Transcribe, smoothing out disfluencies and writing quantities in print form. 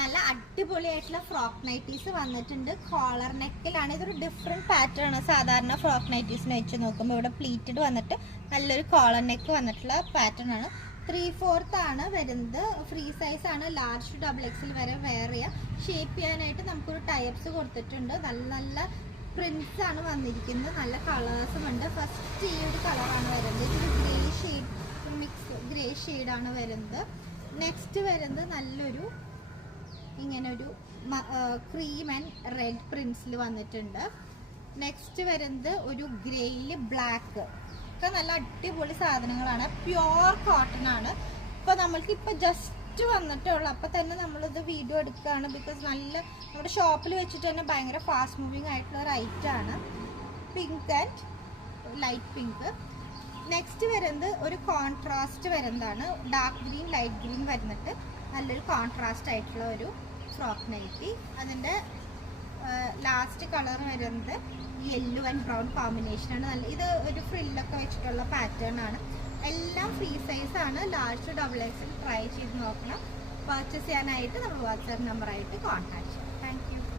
നല്ല അടിപൊളിയായിട്ടുള്ള frock nighties വന്നിട്ടുണ്ട്. കോളർ നെക്കിലാണ്. ഇതൊരു ഡിഫറെൻറ്റ് പാറ്റേൺ ആണ്. സാധാരണ ഫ്രോക്ക് നൈറ്റീസിന് വെച്ച് നോക്കുമ്പോൾ ഇവിടെ പ്ലീറ്റഡ് വന്നിട്ട് നല്ലൊരു കോളർ നെക്ക് വന്നിട്ടുള്ള പാറ്റേൺ ആണ്. 3/4 ആണ് വരുന്നത്. ഫ്രീ സൈസ് ആണ്. ലാർജ് ടു XXL വരെ വെയർ ചെയ്യാം. ഷേപ്പ് ചെയ്യാനായിട്ട് നമുക്കൊരു ടൈപ്സ് കൊടുത്തിട്ടുണ്ട്. നല്ല നല്ല പ്രിന്റ്സ് ആണ് വന്നിരിക്കുന്നത്. നല്ല കളേഴ്സും ഉണ്ട്. ഫസ്റ്റ് ഈ ഒരു കളറാണ് വരുന്നത്. ഇതൊരു ഗ്രേ ഷെയ്ഡ്, മിക്സ് ഗ്രേ ഷെയ്ഡാണ് വരുന്നത്. നെക്സ്റ്റ് വരുന്നത് നല്ലൊരു ഇങ്ങനൊരു ക്രീം ആൻഡ് റെഡ് പ്രിന്റ്സിൽ വന്നിട്ടുണ്ട്. നെക്സ്റ്റ് വരുന്നത് ഒരു ഗ്രേയിൽ ബ്ലാക്ക്. ഒക്കെ നല്ല അടിപൊളി സാധനങ്ങളാണ്. പ്യുവർ കോട്ടൺ ആണ്. ഇപ്പോൾ നമ്മൾക്ക് ഇപ്പോൾ ജസ്റ്റ് വന്നിട്ടുള്ളൂ. അപ്പോൾ തന്നെ നമ്മളിത് വീഡിയോ എടുക്കുകയാണ്. ബിക്കോസ് നല്ല നമ്മുടെ ഷോപ്പിൽ വെച്ചിട്ട് തന്നെ ഭയങ്കര ഫാസ്റ്റ് മൂവിങ് ആയിട്ടുള്ള ഒരു ഐറ്റമാണ്. Pink and light pink. Next വരുന്നത് ഒരു കോൺട്രാസ്റ്റ് വരുന്നതാണ്. ഡാർക്ക് ഗ്രീൻ ലൈറ്റ് ഗ്രീൻ വരുന്നിട്ട് നല്ലൊരു കോൺട്രാസ്റ്റ് ആയിട്ടുള്ള ഒരു ഫ്രോക്ക് നൈറ്റി. അതിൻ്റെ ലാസ്റ്റ് കളർ വരുന്നത് യെല്ലോ ആൻഡ് ബ്രൗൺ കോമ്പിനേഷനാണ്. നല്ല ഇത് ഒരു ഫ്രില്ലൊക്കെ വെച്ചിട്ടുള്ള പാറ്റേൺ ആണ്. എല്ലാം ഫ്രീ സൈസാണ്. ലാർജ് ടു XXL ട്രൈ ചെയ്ത് നോക്കണം. പർച്ചേസ് ചെയ്യാനായിട്ട് നമ്മൾ വാട്സാപ്പ് നമ്പറായിട്ട് കോൺടാക്ട് ചെയ്യാം. Thank you.